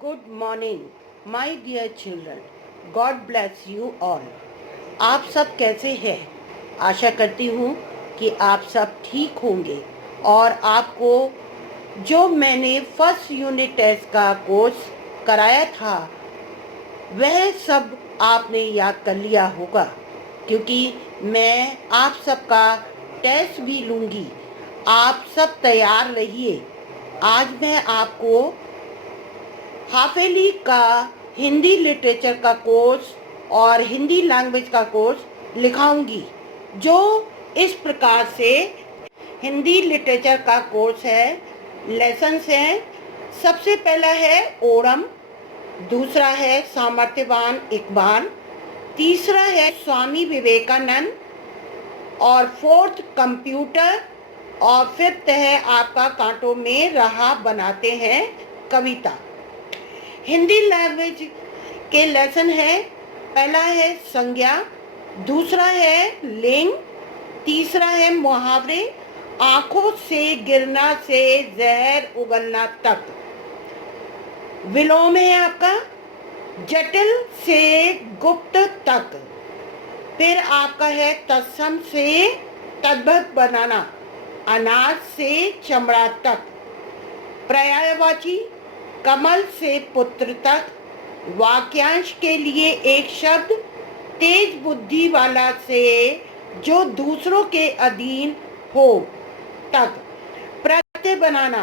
Good morning, my dear children. God bless you all. आप सब कैसे हैं? आशा करती हूँ कि आप सब ठीक होंगे और आपको जो मैंने फर्स्ट यूनिट टेस्ट का कोर्स कराया था वह सब आपने याद कर लिया होगा, क्योंकि मैं आप सबका टेस्ट भी लूँगी। आप सब तैयार रहिए। आज मैं आपको हाफेली का हिंदी लिटरेचर का कोर्स और हिंदी लैंग्वेज का कोर्स लिखाऊंगी, जो इस प्रकार से हिंदी लिटरेचर का कोर्स है। लेसन्स हैं। सबसे पहला है ओणम, दूसरा है सामर्थ्यवान इकबाल, तीसरा है स्वामी विवेकानंद, और फोर्थ कंप्यूटर, और फिफ्थ है आपका कांटों में राह बनाते हैं कविता। हिंदी लैंग्वेज के लेसन है। पहला है संज्ञा, दूसरा है लिंग, तीसरा है मुहावरे, आंखों से गिरना से जहर उगलना तक। विलोम है आपका जटिल से गुप्त तक। फिर आपका है तत्सम से तद्भव बनाना, अनाज से चमड़ा तक। पर्यायवाची कमल से पुत्र तक। वाक्यांश के लिए एक शब्द तेज बुद्धि वाला से जो दूसरों के अधीन हो तक। प्रत्यय बनाना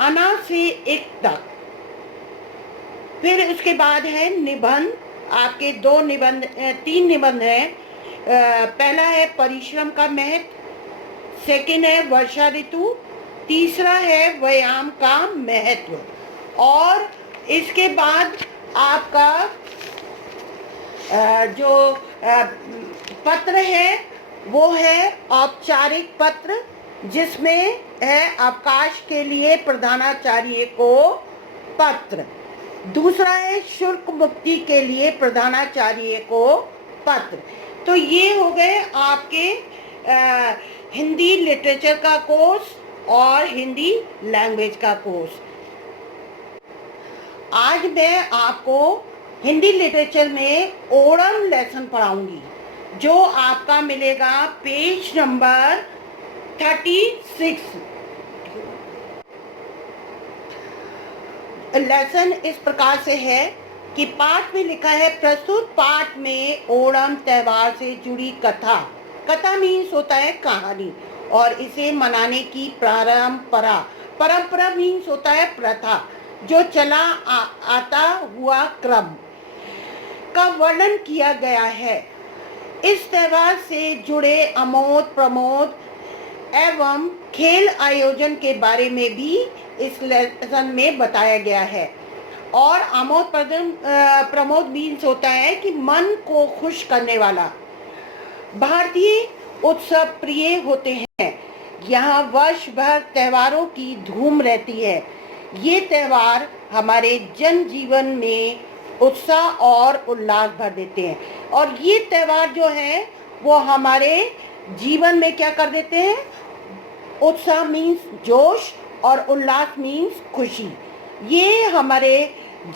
अना से एक तक। फिर उसके बाद है निबंध। आपके तीन निबंध हैं। पहला है परिश्रम का महत्व, सेकंड है वर्षा ऋतु, तीसरा है व्यायाम का महत्व। और इसके बाद आपका जो पत्र है वो है औपचारिक पत्र, जिसमें है अवकाश के लिए प्रधानाचार्य को पत्र। दूसरा है शुल्क मुक्ति के लिए प्रधानाचार्य को पत्र। तो ये हो गए आपके हिंदी लिटरेचर का कोर्स और हिंदी लैंग्वेज का कोर्स। आज मैं आपको हिंदी लिटरेचर में ओणम लेसन पढ़ाऊंगी, जो आपका मिलेगा पेज नंबर 36। लेसन इस प्रकार से है कि पाठ में लिखा है प्रस्तुत पाठ में ओणम त्योहार से जुड़ी कथा। कथा मीन्स होता है कहानी, और इसे मनाने की परंपरा मीन्स होता है प्रथा, जो चला आता हुआ क्रम का वर्णन किया गया है। इस त्योहार से जुड़े आमोद प्रमोद एवं खेल आयोजन के बारे में भी इस लेसन में बताया गया है। और आमोद प्रमोद मीन्स होता है कि मन को खुश करने वाला। भारतीय उत्सव प्रिय होते हैं। यहाँ वर्ष भर त्योहारों की धूम रहती है। ये त्योहार हमारे जनजीवन में उत्साह और उल्लास भर देते हैं। और ये त्योहार जो है वो हमारे जीवन में क्या कर देते हैं? उत्साह मीन्स जोश और उल्लास मीन्स खुशी। ये हमारे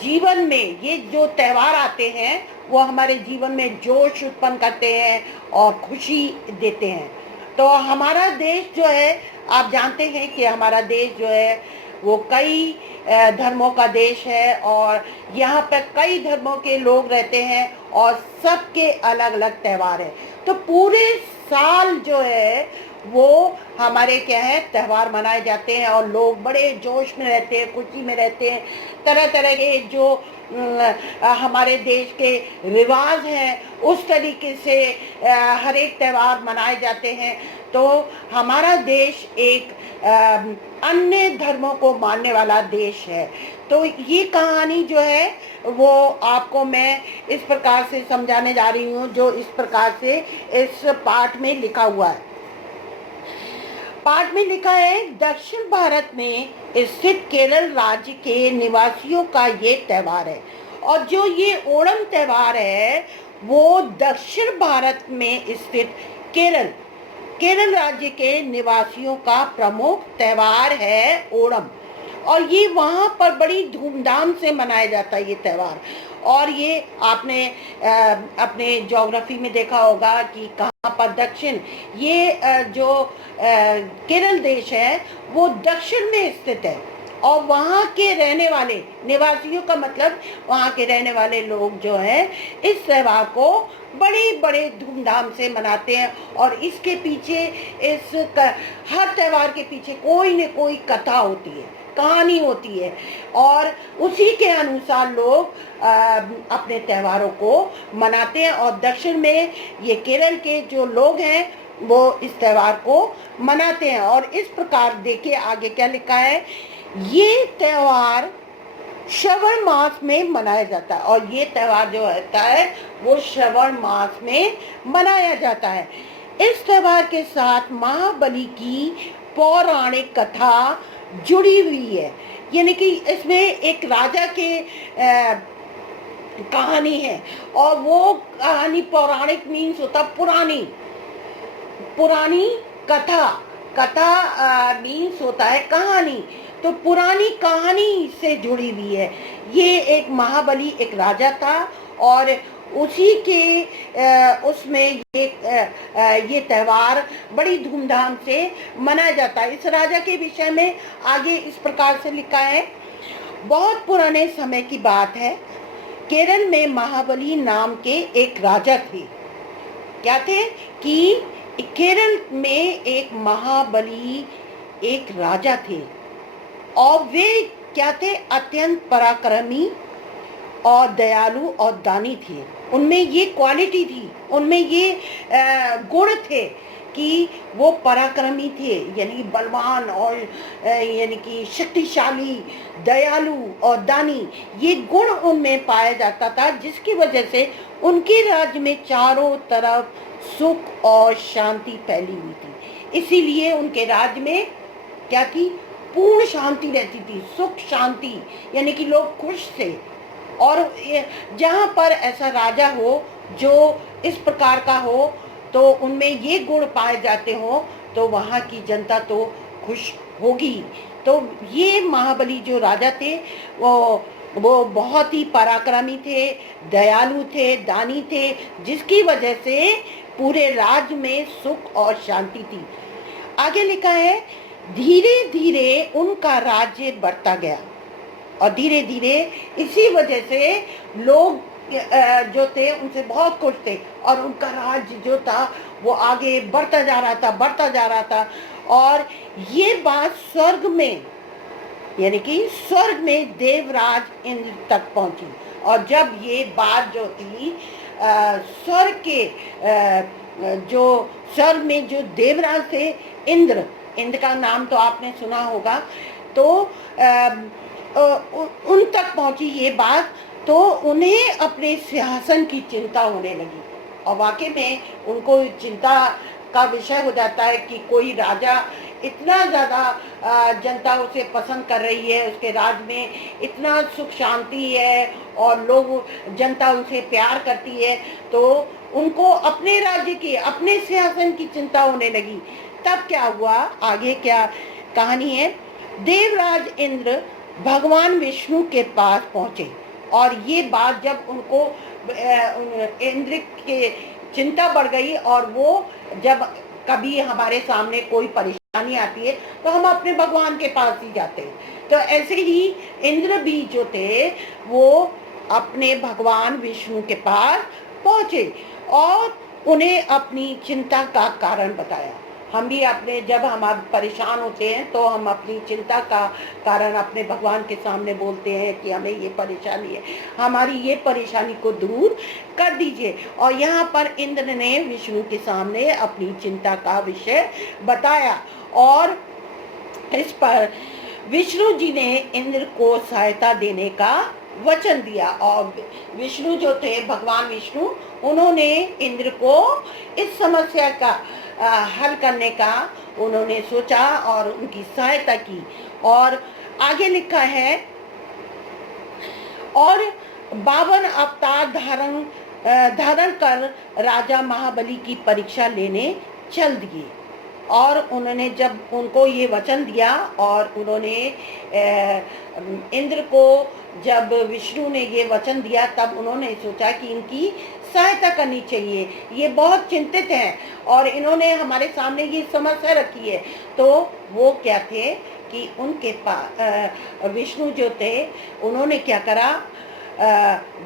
जीवन में ये जो त्योहार आते हैं वो हमारे जीवन में जोश उत्पन्न करते हैं और खुशी देते हैं। तो हमारा देश जो है, आप जानते हैं कि हमारा देश जो है वो कई धर्मों का देश है, और यहाँ पर कई धर्मों के लोग रहते हैं और सबके अलग अलग त्योहार हैं। तो पूरे साल जो है वो हमारे क्या है त्योहार मनाए जाते हैं, और लोग बड़े जोश में रहते हैं, खुशी में रहते हैं। तरह तरह के जो हमारे देश के रिवाज हैं उस तरीके से हर एक त्योहार मनाए जाते हैं। तो हमारा देश एक अन्य धर्मों को मानने वाला देश है। तो ये कहानी जो है वो आपको मैं इस प्रकार से समझाने जा रही हूँ, जो इस प्रकार से इस पाठ में लिखा हुआ है। पाठ में लिखा है दक्षिण भारत में स्थित केरल राज्य के निवासियों का ये त्योहार है। और जो ये ओणम त्योहार है वो दक्षिण भारत में स्थित केरल राज्य के निवासियों का प्रमुख त्योहार है ओणम। और ये वहाँ पर बड़ी धूमधाम से मनाया जाता है ये त्यौहार। और ये आपने अपने ज्योग्राफी में देखा होगा कि कहाँ पर दक्षिण, ये जो केरल देश है वो दक्षिण में स्थित है, और वहाँ के रहने वाले निवासियों का मतलब वहाँ के रहने वाले लोग जो हैं इस त्यौहार को बड़े बड़े धूमधाम से मनाते हैं। और इसके पीछे हर त्यौहार के पीछे कोई न कोई कथा होती है, कहानी होती है, और उसी के अनुसार लोग अपने त्योहारों को मनाते हैं। और दक्षिण में ये केरल के जो लोग हैं वो इस त्यौहार को मनाते हैं। और इस प्रकार देखिए आगे क्या लिखा है, ये त्यौहार श्रवण मास में मनाया जाता है, और ये त्यौहार जो होता है वो श्रवण मास में मनाया जाता है। इस त्यौहार के साथ महाबली की पौराणिक कथा जुड़ी हुई है, यानी कि इसमें एक राजा के कहानी है, और वो कहानी पौराणिक मीन्स होता पुरानी, पुरानी कथा, कथा मीन्स होता है कहानी, तो पुरानी कहानी से जुड़ी हुई है। ये एक महाबली एक राजा था, और उसी के उसमें ये त्यौहार बड़ी धूमधाम से मनाया जाता है। इस राजा के विषय में आगे इस प्रकार से लिखा है, बहुत पुराने समय की बात है, केरल में महाबली नाम के एक राजा थे। क्या थे कि केरल में एक महाबली एक राजा थे, और वे क्या थे, अत्यंत पराक्रमी और दयालु और दानी थे। उनमें ये क्वालिटी थी, उनमें ये गुण थे कि वो पराक्रमी थे, यानी बलवान, और यानी कि शक्तिशाली, दयालु और दानी, ये गुण उनमें पाया जाता था, जिसकी वजह से उनके राज्य में चारों तरफ सुख और शांति फैली हुई थी। इसीलिए उनके राज्य में क्या थी, पूर्ण शांति रहती थी, सुख शांति, यानी कि लोग खुश थे। और जहाँ पर ऐसा राजा हो जो इस प्रकार का हो, तो उनमें ये गुण पाए जाते हो, तो वहाँ की जनता तो खुश होगी। तो ये महाबली जो राजा थे वो बहुत ही पराक्रमी थे, दयालु थे, दानी थे, जिसकी वजह से पूरे राज्य में सुख और शांति थी। आगे लिखा है, धीरे धीरे उनका राज्य बढ़ता गया, और धीरे धीरे इसी वजह से लोग जो थे उनसे बहुत खुश थे, और उनका राज्य जो था वो आगे बढ़ता जा रहा था, बढ़ता जा रहा था। और ये बात स्वर्ग में, यानी कि स्वर्ग में देवराज इंद्र तक पहुंची। और जब ये बात जो थी स्वर्ग के जो स्वर्ग में जो देवराज थे, इंद्र, इंद्र का नाम तो आपने सुना होगा, तो उन तक पहुंची ये बात, तो उन्हें अपने सिंहासन की चिंता होने लगी। और वाकई में उनको चिंता का विषय हो जाता है कि कोई राजा इतना ज़्यादा जनता उसे पसंद कर रही है, उसके राज्य में इतना सुख शांति है और लोग जनता उनसे प्यार करती है, तो उनको अपने राज्य की, अपने सिंहासन की चिंता होने लगी। तब क्या हुआ, आगे क्या कहानी है, देवराज इंद्र भगवान विष्णु के पास पहुँचे, और ये बात जब उनको इंद्र के चिंता बढ़ गई, और वो जब कभी हमारे सामने कोई परेशानी आती है तो हम अपने भगवान के पास ही जाते हैं, तो ऐसे ही इंद्र भी जो थे वो अपने भगवान विष्णु के पास पहुँचे और उन्हें अपनी चिंता का कारण बताया। हम भी अपने, जब हम परेशान होते हैं तो हम अपनी चिंता का कारण अपने भगवान के सामने बोलते हैं कि हमें ये परेशानी है, हमारी ये परेशानी को दूर कर दीजिए। और यहाँ पर इंद्र ने विष्णु के सामने अपनी चिंता का विषय बताया, और इस पर विष्णु जी ने इंद्र को सहायता देने का वचन दिया। और विष्णु जो थे, भगवान विष्णु, उन्होंने इंद्र को इस समस्या का हल करने का उन्होंने सोचा और उनकी सहायता की। और आगे लिखा है, और 52 अवतार धारण कर राजा महाबली की परीक्षा लेने चल दिए। और उन्होंने जब उनको ये वचन दिया और उन्होंने इंद्र को जब विष्णु ने ये वचन दिया तब उन्होंने सोचा कि इनकी सहायता करनी चाहिए, ये बहुत चिंतित हैं और इन्होंने हमारे सामने ये समस्या रखी है। तो वो क्या थे कि उनके पास विष्णु जो थे उन्होंने क्या करा,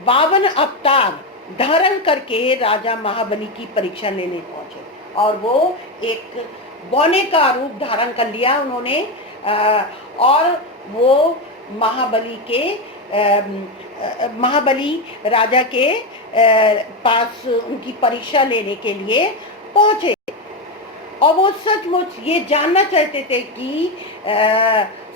52 अवतार धारण करके राजा महाबली की परीक्षा लेने पहुंचे और वो एक बौने का रूप धारण कर लिया उन्होंने, और वो महाबली के महाबली राजा के पास उनकी परीक्षा लेने के लिए पहुंचे और वो सचमुच ये जानना चाहते थे कि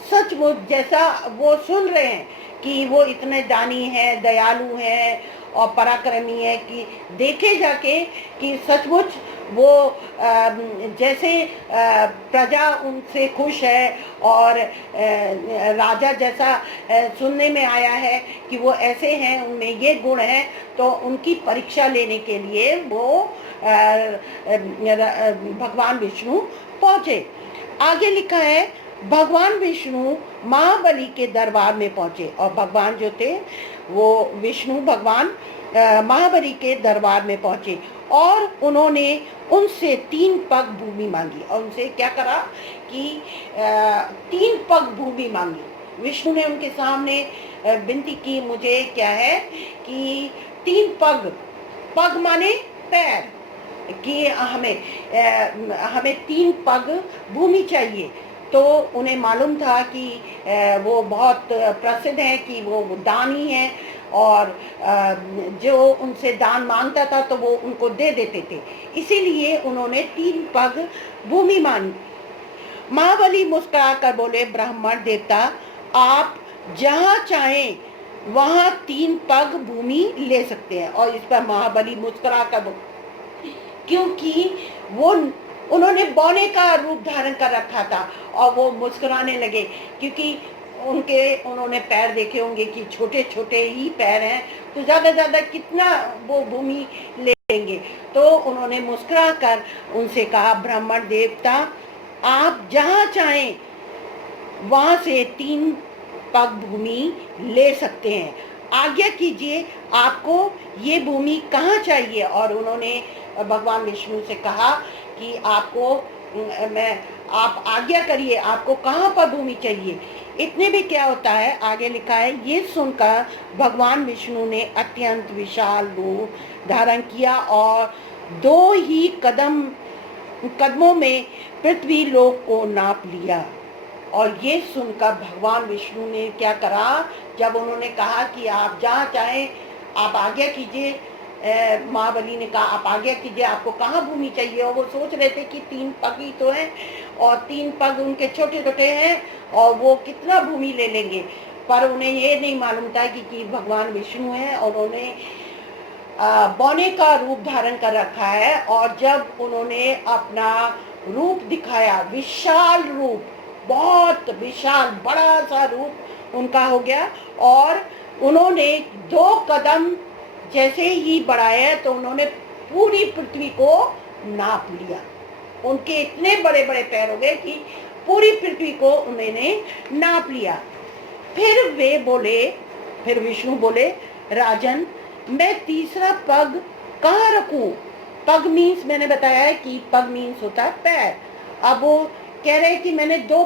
सचमुच जैसा वो सुन रहे हैं कि वो इतने दानी हैं, दयालु हैं और पराक्रमी है, कि देखे जाके कि सचमुच वो जैसे प्रजा उनसे खुश है और राजा जैसा सुनने में आया है कि वो ऐसे हैं, उनमें ये गुण हैं, तो उनकी परीक्षा लेने के लिए वो भगवान विष्णु पहुंचे। आगे लिखा है भगवान विष्णु महाबली के दरबार में पहुंचे और भगवान जो थे वो विष्णु भगवान महाबली के दरबार में पहुंचे और उन्होंने उनसे 3 पग भूमि मांगी और उनसे क्या करा कि 3 पग भूमि मांगी। विष्णु ने उनके सामने विनती की, मुझे क्या है कि 3 पग, पग माने पैर, कि हमें 3 पग भूमि चाहिए। तो उन्हें मालूम था कि वो बहुत प्रसिद्ध है, कि वो दानी है और जो उनसे दान मांगता था तो वो उनको दे देते थे, इसीलिए उन्होंने 3 पग भूमि मांगी। महाबली मुस्कुराकर बोले, ब्राह्मण देवता आप जहाँ चाहें वहाँ 3 पग भूमि ले सकते हैं। और इस पर महाबली मुस्कुराकर बोले, क्योंकि वो उन्होंने बौने का रूप धारण कर रखा था और वो मुस्कुराने लगे, क्योंकि उन्होंने पैर देखे होंगे कि छोटे छोटे ही पैर हैं, तो ज़्यादा कितना वो भूमि लेंगे। तो उन्होंने मुस्कुरा कर उनसे कहा, ब्राह्मण देवता आप जहाँ चाहें वहाँ से 3 पग भूमि ले सकते हैं, आज्ञा कीजिए आपको ये भूमि कहाँ चाहिए। और उन्होंने भगवान विष्णु से कहा कि आप आज्ञा करिए, आपको कहाँ पर भूमि चाहिए। इतने भी क्या होता है, आगे लिखा है, ये सुनकर भगवान विष्णु ने अत्यंत विशाल रूप धारण किया और 2 ही कदमों में पृथ्वी लोक को नाप लिया। और ये सुनकर भगवान विष्णु ने क्या करा, जब उन्होंने कहा कि आप जहाँ चाहें आप आज्ञा कीजिए, महाबली ने कहा आप आज्ञा कीजिए आपको कहाँ भूमि चाहिए। और वो सोच रहे थे कि 3 पग ही तो हैं और 3 पग उनके छोटे छोटे हैं और वो कितना भूमि ले लेंगे, पर उन्हें ये नहीं मालूम था कि भगवान विष्णु है और उन्हें बौने का रूप धारण कर रखा है। और जब उन्होंने अपना रूप दिखाया, विशाल रूप, बहुत विशाल बड़ा सा रूप उनका हो गया और उन्होंने 2 कदम जैसे ही बढ़ाया तो उन्होंने पूरी पृथ्वी को नाप लिया। उनके इतने बड़े बड़े पैर हो गए कि पूरी पृथ्वी को उन्होंने नाप लिया। फिर विष्णु बोले, राजन मैं तीसरा पग कहाँ रखूं। पग मीन्स मैंने बताया है कि पग मीन्स होता है पैर। अब वो कह रहे कि मैंने 2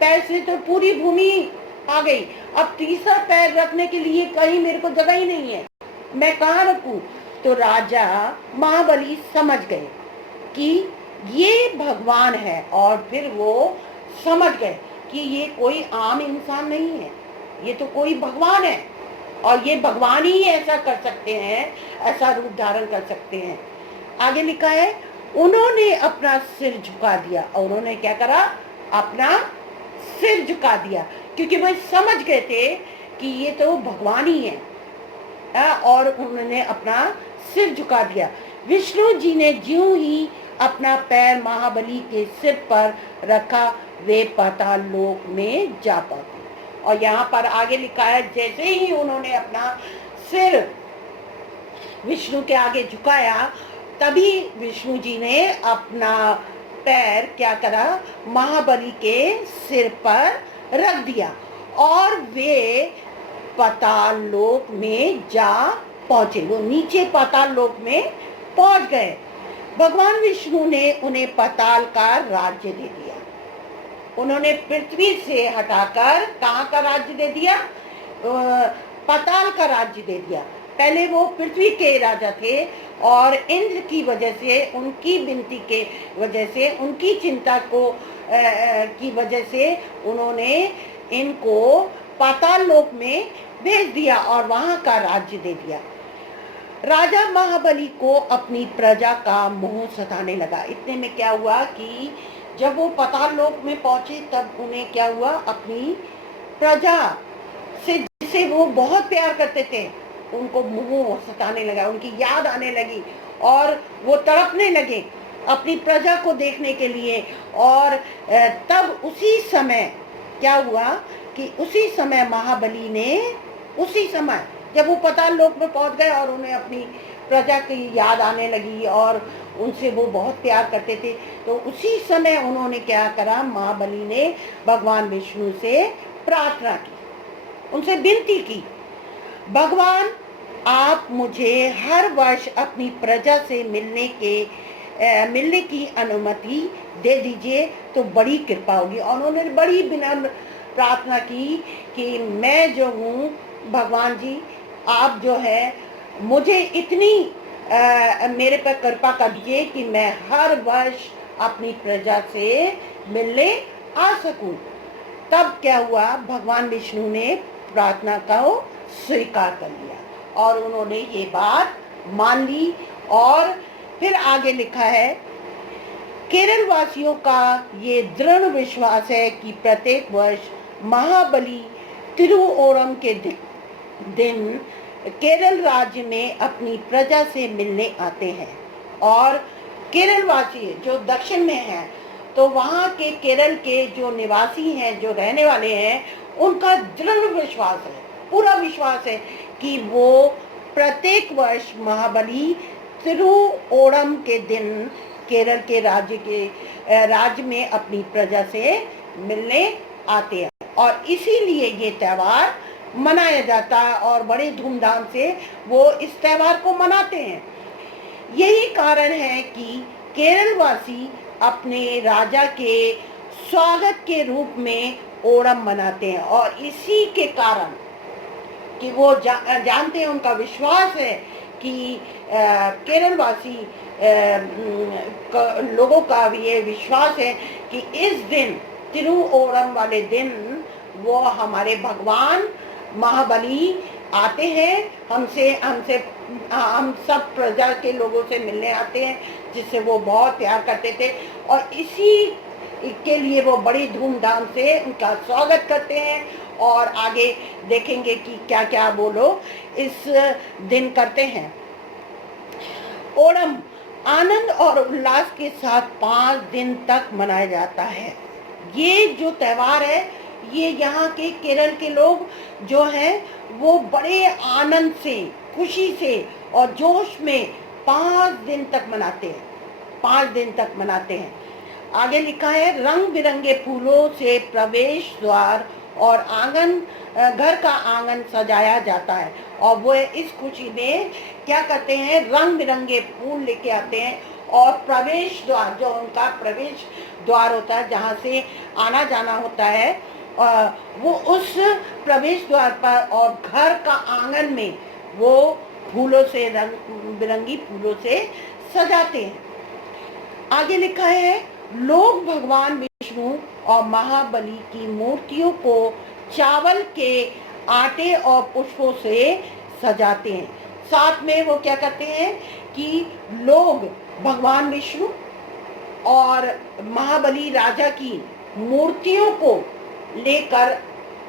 पैर से तो पूरी भूमि आ गई, अब तीसरा पैर रखने के लिए कहीं मेरे को जगह ही नहीं है, मैं कहाँ रखूं। तो राजा महाबली समझ गए कि ये भगवान है और फिर वो समझ गए कि ये कोई आम इंसान नहीं है, ये तो कोई भगवान है और ये भगवान ही ऐसा कर सकते हैं, ऐसा रूप धारण कर सकते हैं। आगे लिखा है, उन्होंने अपना सिर झुका दिया। और उन्होंने क्या करा, अपना सिर झुका दिया, क्योंकि वो समझ गए थे कि ये तो भगवान ही है। और उन्होंने अपना सिर झुका दिया। विष्णु जी ने ज्यों ही अपना पैर महाबली के सिर पर रखा, वे पाताल लोक में जा पहुंचे। और यहाँ पर आगे लिखा है, जैसे ही उन्होंने अपना सिर विष्णु के आगे झुकाया, तभी विष्णु जी ने अपना पैर क्या करा, महाबली के सिर पर रख दिया और वे पाताल लोक में जा पहुंचे। वो नीचे पाताल लोक में पहुंच गए। भगवान विष्णु ने उन्हें पाताल का राज्य दे दिया। उन्होंने पृथ्वी से हटाकर कहाँ का राज्य दे दिया, पाताल का राज्य दे दिया। पहले वो पृथ्वी के राजा थे और इंद्र की वजह से, उनकी विनती के वजह से, उनकी चिंता को की वजह से उन्होंने इनको पाताल लोक में भेज दिया और वहां का राज्य दे दिया। राजा महाबली को अपनी प्रजा का मोह सताने लगा। इतने में क्या हुआ कि जब वो पाताल लोक में पहुंचे तब उन्हें क्या हुआ, अपनी प्रजा से जिसे वो बहुत प्यार करते थे उनको मोह सताने लगा, उनकी याद आने लगी और वो तड़पने लगे अपनी प्रजा को देखने के लिए। और तब उसी समय क्या हुआ कि उसी समय महाबली ने, उसी समय जब वो पाताल लोक में पहुंच गए और उन्हें अपनी प्रजा की याद आने लगी और उनसे वो बहुत प्यार करते थे, तो उसी समय उन्होंने क्या करा, महाबली ने भगवान विष्णु से प्रार्थना की, उनसे विनती की, भगवान आप मुझे हर वर्ष अपनी प्रजा से मिलने की अनुमति दे दीजिए तो बड़ी कृपा होगी। और उन्होंने बड़ी विनम्र प्रार्थना की कि मैं जो हूँ भगवान जी, आप जो है मुझे इतनी मेरे पर कृपा कर दीजिए कि मैं हर वर्ष अपनी प्रजा से मिलने आ सकूं। तब क्या हुआ, भगवान विष्णु ने प्रार्थना को स्वीकार कर लिया और उन्होंने ये बात मान ली। और फिर आगे लिखा है, केरल वासियों का ये दृढ़ विश्वास है कि प्रत्येक वर्ष महाबली तिरुओणम के दिन केरल राज्य में अपनी प्रजा से मिलने आते हैं। और केरल वासी जो दक्षिण में हैं, तो वहाँ के केरल के जो निवासी हैं, जो रहने वाले हैं, उनका दृढ़ विश्वास है, पूरा विश्वास है कि वो प्रत्येक वर्ष महाबली तिरुओणम के दिन केरल के राज्य में अपनी प्रजा से मिलने आते हैं। और इसीलिए ये त्यौहार मनाया जाता है और बड़े धूमधाम से वो इस त्यौहार को मनाते हैं। यही कारण है कि केरल वासी अपने राजा के स्वागत के रूप में ओणम मनाते हैं। और इसी के कारण कि वो जानते हैं, उनका विश्वास है कि केरल वासी लोगों का भी ये विश्वास है कि इस दिन, तिरुओणम वाले दिन, वो हमारे भगवान महाबली आते हैं, हम सब प्रजा के लोगों से मिलने आते हैं जिससे वो बहुत प्यार करते थे। और इसी के लिए वो बड़ी धूमधाम से उनका स्वागत करते हैं। और आगे देखेंगे कि क्या क्या वो लोग इस दिन करते हैं। ओणम आनंद और उल्लास के साथ 5 दिन तक मनाया जाता है। ये जो त्यौहार है, ये यहाँ के केरल के लोग जो हैं वो बड़े आनंद से, खुशी से और जोश में 5 दिन तक मनाते हैं, 5 दिन तक मनाते हैं। आगे लिखा है, रंग बिरंगे फूलों से प्रवेश द्वार और आंगन, घर का आंगन सजाया जाता है। और वो इस खुशी में क्या करते हैं, रंग बिरंगे फूल लेके आते हैं और प्रवेश द्वार, जो उनका प्रवेश द्वार होता है जहाँ से आना जाना होता है, वो उस प्रवेश द्वार पर और घर का आंगन में वो फूलों से, रंग बिरंगी फूलों से सजाते हैं। आगे लिखा है, लोग भगवान विष्णु और महाबली की मूर्तियों को चावल के आटे और पुष्पों से सजाते हैं। साथ में वो क्या करते हैं कि लोग भगवान विष्णु और महाबली राजा की मूर्तियों को लेकर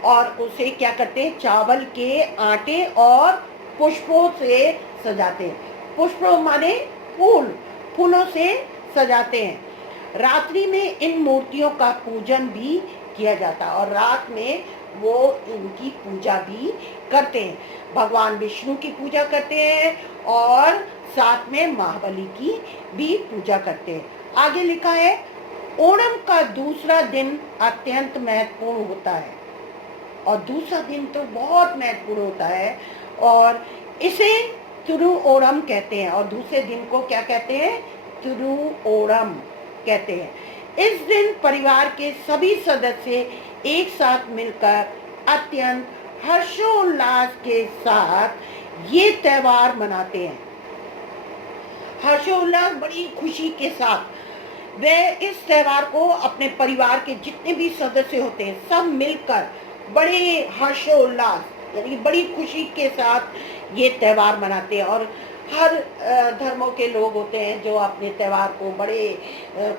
और उसे क्या करते हैं, चावल के आटे और पुष्पों से सजाते हैं। पुष्पों माने फूल, फूलों से सजाते हैं। रात्रि में इन मूर्तियों का पूजन भी किया जाता है और रात में वो इनकी पूजा भी करते हैं। भगवान विष्णु की पूजा करते हैं और साथ में महाबली की भी पूजा करते हैं। आगे लिखा है, ओणम का दूसरा दिन अत्यंत महत्वपूर्ण होता है, और दूसरा दिन तो बहुत महत्वपूर्ण होता है, और इसे तिरुओणम कहते हैं, और दूसरे दिन को क्या कहते हैं? तिरुओणम कहते हैं। इस दिन परिवार के सभी सदस्य एक साथ मिलकर अत्यंत हर्षोल्लास के साथ ये त्योहार मनाते हैं। हर्षोल्लास, बड़ी खुशी के साथ वे इस त्योहार को अपने परिवार के जितने भी सदस्य होते हैं सब मिलकर बड़े हर्षोल्लास यानी बड़ी खुशी के साथ ये त्योहार मनाते हैं। और हर धर्मों के लोग होते हैं जो अपने त्योहार को बड़े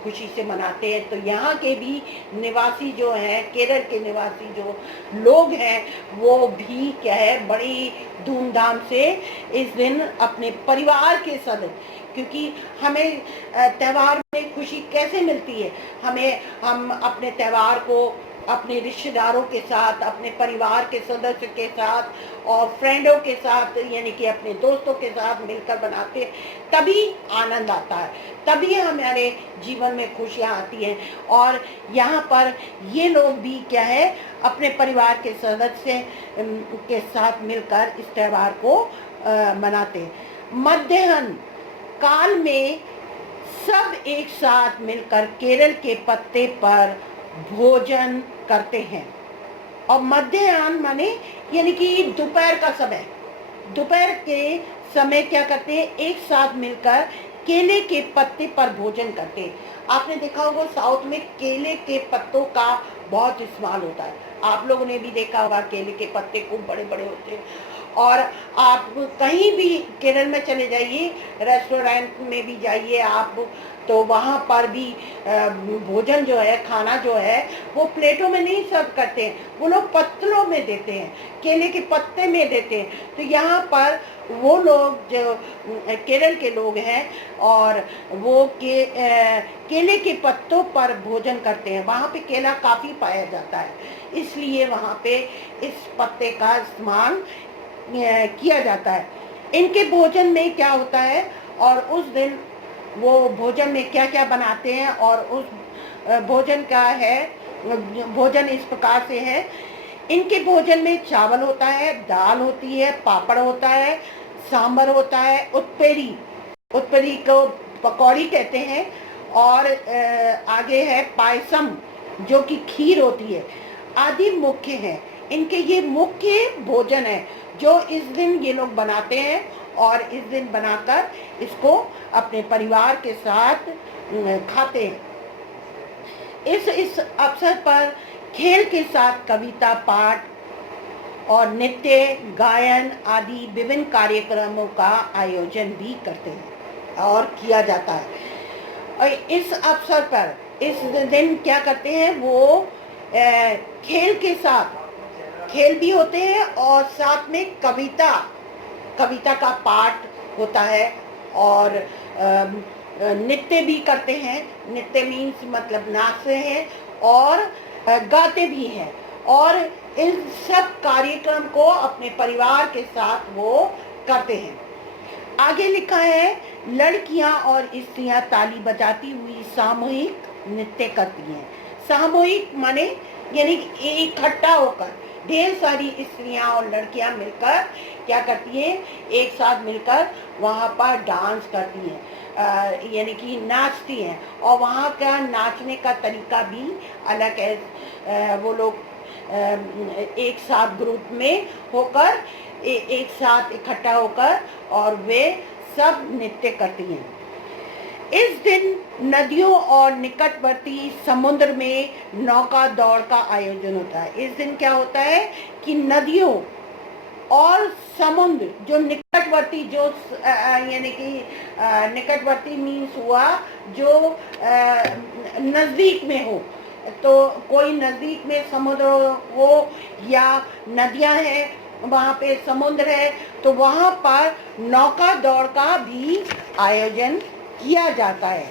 खुशी से मनाते हैं। तो यहाँ के भी निवासी जो हैं, केरल के निवासी जो लोग हैं, वो भी क्या है, बड़ी धूमधाम से इस दिन अपने परिवार के सदस्य, क्योंकि हमें त्योहार में खुशी कैसे मिलती है? हम अपने त्योहार को अपने रिश्तेदारों के साथ, अपने परिवार के सदस्य के साथ और फ्रेंडों के साथ यानी कि अपने दोस्तों के साथ मिलकर बनाते हैं, तभी आनंद आता है, तभी हमारे जीवन में खुशियाँ आती हैं। और यहाँ पर ये लोग भी क्या है, अपने परिवार के सदस्य के साथ मिलकर इस त्योहार को मनाते हैं। मध्याह्न काल में सब एक साथ मिलकर केरल के पत्ते पर भोजन करते हैं। और मध्याह्न माने यानी कि दोपहर का समय, दोपहर के समय क्या करते हैं, एक साथ मिलकर केले के पत्ते पर भोजन करते हैं। आपने देखा होगा साउथ में केले के पत्तों का बहुत इस्तेमाल होता है। आप लोगों ने भी देखा होगा केले के पत्ते खूब बड़े बड़े होते हैं। और आप कहीं भी केरल में चले जाइए, रेस्टोरेंट में भी जाइए आप, तो वहाँ पर भी भोजन जो है, खाना जो है, वो प्लेटों में नहीं सर्व करते हैं, वो लोग पत्तलों में देते हैं, केले के पत्ते में देते हैं। तो यहाँ पर वो लोग जो केरल के लोग हैं और वो केले के पत्तों पर भोजन करते हैं। वहाँ पे केला काफ़ी पाया जाता है, इसलिए वहाँ पे इस पत्ते का इस्तेमाल किया जाता है। इनके भोजन में क्या होता है और उस दिन वो भोजन में क्या क्या बनाते हैं, और उस भोजन का है, भोजन इस प्रकार से है। इनके भोजन में चावल होता है, दाल होती है, पापड़ होता है, सांभर होता है, उत्पेरी, उत्पेरी को पकौड़ी कहते हैं, और आगे है पायसम जो कि खीर होती है, आदि मुख्य है। इनके ये मुख्य भोजन है जो इस दिन ये लोग बनाते हैं, और इस दिन बनाकर इसको अपने परिवार के साथ खाते हैं। इस अवसर पर खेल के साथ कविता पाठ और नृत्य, गायन आदि विभिन्न कार्यक्रमों का आयोजन भी करते हैं और किया जाता है। और इस अवसर पर इस दिन क्या करते हैं, वो खेल के साथ खेल भी होते हैं और साथ में कविता का पाठ होता है, और नृत्य भी करते हैं। नृत्य मीन्स मतलब नाचते हैं और गाते भी हैं, और इन सब कार्यक्रम को अपने परिवार के साथ वो करते हैं। आगे लिखा है, लड़कियां और स्त्रियां ताली बजाती हुई सामूहिक नृत्य करती हैं। सामूहिक माने यानी इकट्ठा होकर ढेर सारी स्त्रियां और लड़कियां मिलकर क्या करती हैं, एक साथ मिलकर वहाँ पर डांस करती हैं, यानी कि नाचती हैं। और वहाँ का नाचने का तरीका भी अलग है। वो लोग एक साथ ग्रुप में होकर एक साथ इकट्ठा होकर और वे सब नृत्य करती हैं। इस दिन नदियों और निकटवर्ती समुद्र में नौका दौड़ का आयोजन होता है। इस दिन क्या होता है कि नदियों और समुद्र जो निकटवर्ती, जो यानी कि निकटवर्ती मीन्स हुआ जो नज़दीक में हो, तो कोई नज़दीक में समुद्र हो या नदियां हैं वहाँ पे समुद्र है, तो वहाँ पर नौका दौड़ का भी आयोजन किया जाता है।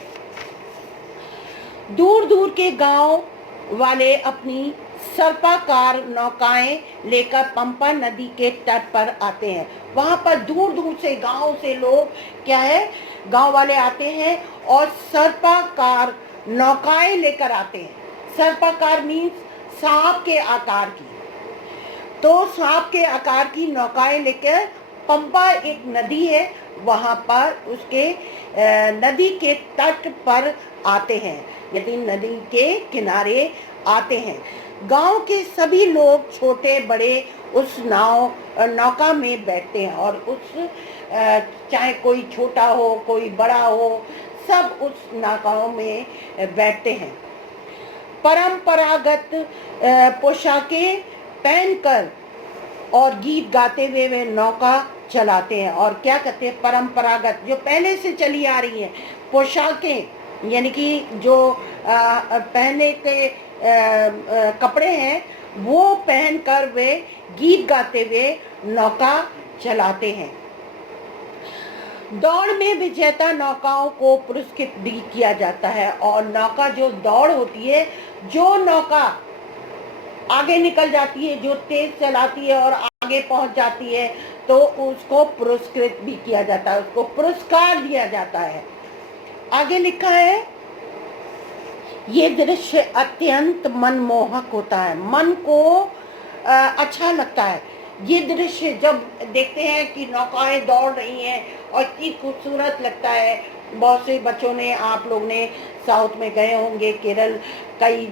दूर दूर के गांव वाले अपनी सर्पाकार नौकाएं लेकर पंपा नदी के तट पर आते हैं। वहाँ पर दूर दूर से गांव से लोग क्या है, गांव वाले आते हैं और सर्पाकार नौकाएं लेकर आते हैं। सर्पाकार मीन्स सांप के आकार की। तो सांप के आकार की नौकाएं लेकर पंपा एक नदी है, वहां पर उसके नदी के तट पर आते हैं, यदि नदी के किनारे आते हैं। गांव के सभी लोग छोटे बड़े उस नौका में बैठते हैं और उस चाहे कोई छोटा हो कोई बड़ा हो, सब उस नौकाओं में बैठते हैं। परंपरागत पोशाकें पहनकर और गीत गाते हुए वे नौका चलाते हैं। और क्या कहते हैं, परंपरागत जो पहले से चली आ रही है पोशाकें, यानी कि जो पहने के कपड़े हैं वो पहनकर वे गीत गाते हुए नौका चलाते हैं। दौड़ में विजेता नौकाओं को पुरस्कृत भी किया जाता है। और नौका जो दौड़ होती है, जो नौका आगे निकल जाती है, जो तेज चलाती है और आगे पहुंच जाती है, तो उसको पुरस्कृत भी किया जाता है, उसको पुरस्कार दिया जाता है। आगे लिखा है, ये दृश्य अत्यंत मनमोहक होता है, मन को अच्छा लगता है। ये दृश्य जब देखते हैं कि नौकाएं दौड़ रही हैं और इतनी खूबसूरत लगता है। बहुत से बच्चों ने, आप लोग ने साउथ में गए होंगे, केरल, कई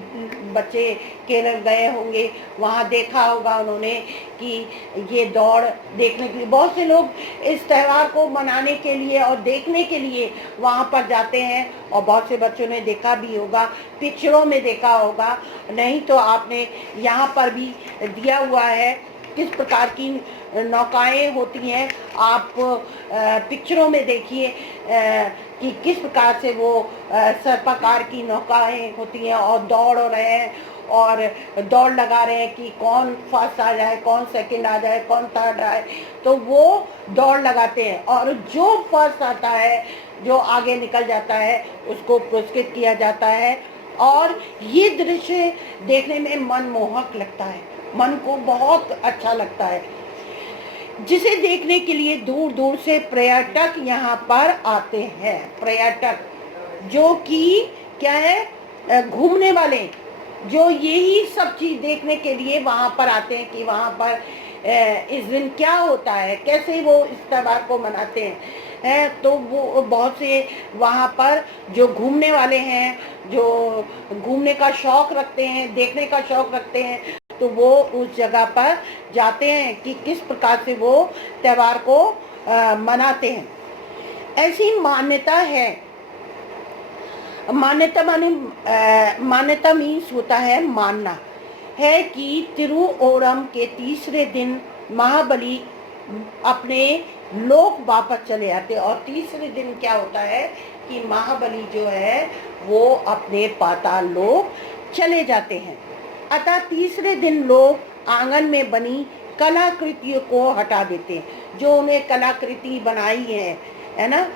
बच्चे केरल गए होंगे, वहाँ देखा होगा उन्होंने कि ये दौड़ देखने के लिए बहुत से लोग इस त्यौहार को मनाने के लिए और देखने के लिए वहाँ पर जाते हैं। और बहुत से बच्चों ने देखा भी होगा, पिक्चरों में देखा होगा, नहीं तो आपने यहाँ पर भी दिया हुआ है किस प्रकार की नौकाएं होती हैं। आप पिक्चरों में देखिए कि किस प्रकार से वो सर्पाकार की नौकाएं होती हैं और दौड़ रहे हैं और दौड़ लगा रहे हैं कि कौन फर्स्ट आ जाए, कौन सेकंड आ जाए, कौन थर्ड आए। तो वो दौड़ लगाते हैं और जो फर्स्ट आता है, जो आगे निकल जाता है, उसको पुरस्कृत किया जाता है। और ये दृश्य देखने में मनमोहक लगता है, मन को बहुत अच्छा लगता है, जिसे देखने के लिए दूर दूर से पर्यटक यहाँ पर आते हैं। पर्यटक जो कि क्या है, घूमने वाले, जो यही सब चीज देखने के लिए वहाँ पर आते हैं कि वहाँ पर इस दिन क्या होता है, कैसे वो इस त्योहार को मनाते हैं। तो वो बहुत से वहाँ पर जो घूमने वाले हैं, जो घूमने का शौक रखते हैं, देखने का शौक रखते हैं, तो वो उस जगह पर जाते हैं कि किस प्रकार से वो त्योहार को मनाते हैं। ऐसी मान्यता है, मान्यता मीन्स होता है मानना, है कि तिरुओणम के तीसरे दिन महाबली अपने लोक वापस चले आते हैं। और तीसरे दिन क्या होता है कि महाबली जो है वो अपने पाताल लोक चले जाते हैं। अतः तीसरे दिन लोग आंगन में बनी कलाकृतियों को हटा देते हैं। जो उन्हें कलाकृति बनाई है ना,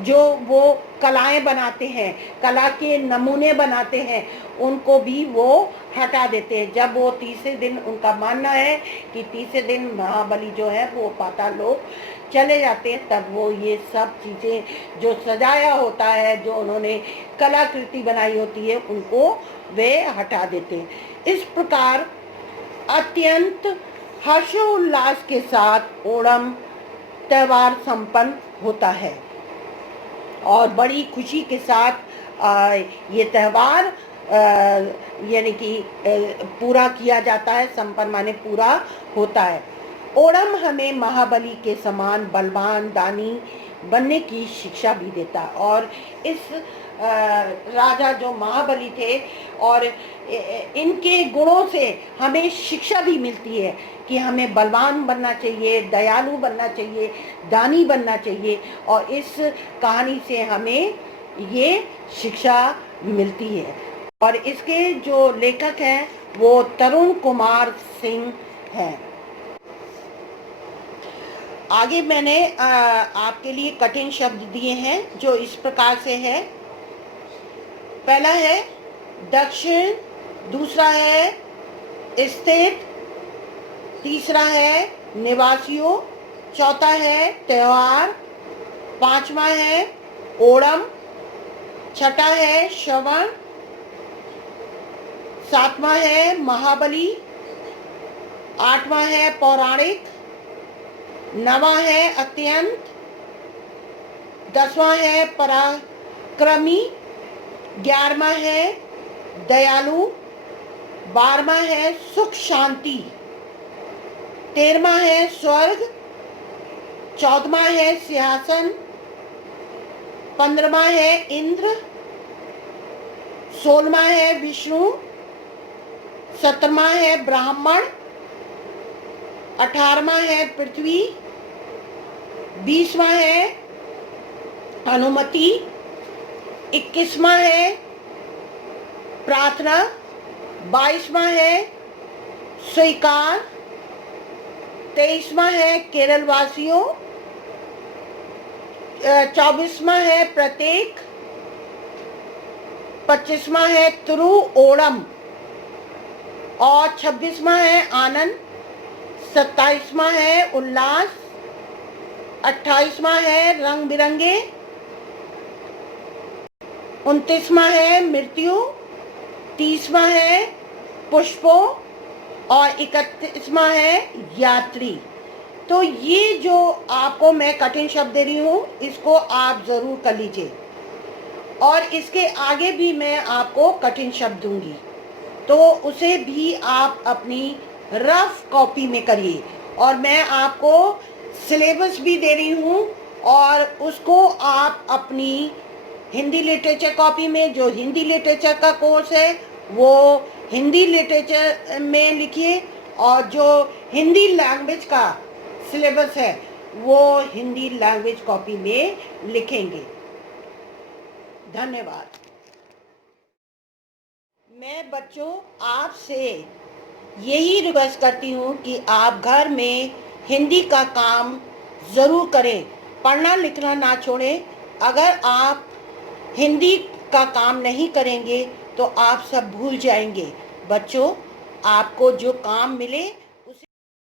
जो वो कलाएं बनाते हैं, कला के नमूने बनाते हैं, उनको भी वो हटा देते हैं। जब वो तीसरे दिन, उनका मानना है कि तीसरे दिन महाबली जो है वो पाताल लोक चले जाते हैं, तब वो ये सब चीज़ें जो सजाया होता है, जो उन्होंने कलाकृति बनाई होती है, उनको वे हटा देते हैं। इस प्रकार अत्यंत हर्षोल्लास के साथ ओणम त्यौहार संपन्न होता है और बड़ी खुशी के साथ ये त्यौहार यानी कि पूरा किया जाता है। संपन्न माने पूरा होता है। ओणम हमें महाबली के समान बलवान दानी बनने की शिक्षा भी देता है। और इस राजा जो महाबली थे, और इनके गुणों से हमें शिक्षा भी मिलती है कि हमें बलवान बनना चाहिए, दयालु बनना चाहिए, दानी बनना चाहिए। और इस कहानी से हमें ये शिक्षा मिलती है। और इसके जो लेखक हैं वो तरुण कुमार सिंह हैं। आगे मैंने आपके लिए कठिन शब्द दिए हैं जो इस प्रकार से है। पहला है दक्षिण, दूसरा है स्थित, तीसरा है निवासियों, चौथा है त्योहार, पांचवा है ओणम, छठा है श्रवण, सातवां है महाबली, आठवां है पौराणिक, नवां है अत्यंत, दसवां है पराक्रमी, 11वां है दयालु, 12वां है सुख शांति, 13वां है स्वर्ग, 14वां है सिंहासन, 15वां है इंद्र, 16वां है विष्णु, 17वां है ब्राह्मण, 18वां है पृथ्वी, 20वां है अनुमति, 21वां है प्रार्थना, 22वां है स्वीकार, 23वां है केरल वासियों, 24वां है प्रत्येक, 25वां है तुरु ओणम और 26वां है आनंद, 27वां है उल्लास, 28वां है रंग बिरंगे, 29वां है मृत्यु, 30वां है पुष्पों और 31वां है यात्री। तो ये जो आपको मैं कठिन शब्द दे रही हूँ, इसको आप जरूर कर लीजिए और इसके आगे भी मैं आपको कठिन शब्द दूंगी, तो उसे भी आप अपनी रफ कॉपी में करिए। और मैं आपको सिलेबस भी दे रही हूँ और उसको आप अपनी हिंदी लिटरेचर कॉपी में, जो हिंदी लिटरेचर का कोर्स है वो हिंदी लिटरेचर में लिखिए और जो हिंदी लैंग्वेज का सिलेबस है वो हिंदी लैंग्वेज कॉपी में लिखेंगे। धन्यवाद। मैं बच्चों आपसे यही रिक्वेस्ट करती हूँ कि आप घर में हिंदी का काम ज़रूर करें, पढ़ना लिखना ना छोड़ें। अगर आप हिंदी का काम नहीं करेंगे तो आप सब भूल जाएंगे। बच्चों, आपको जो काम मिले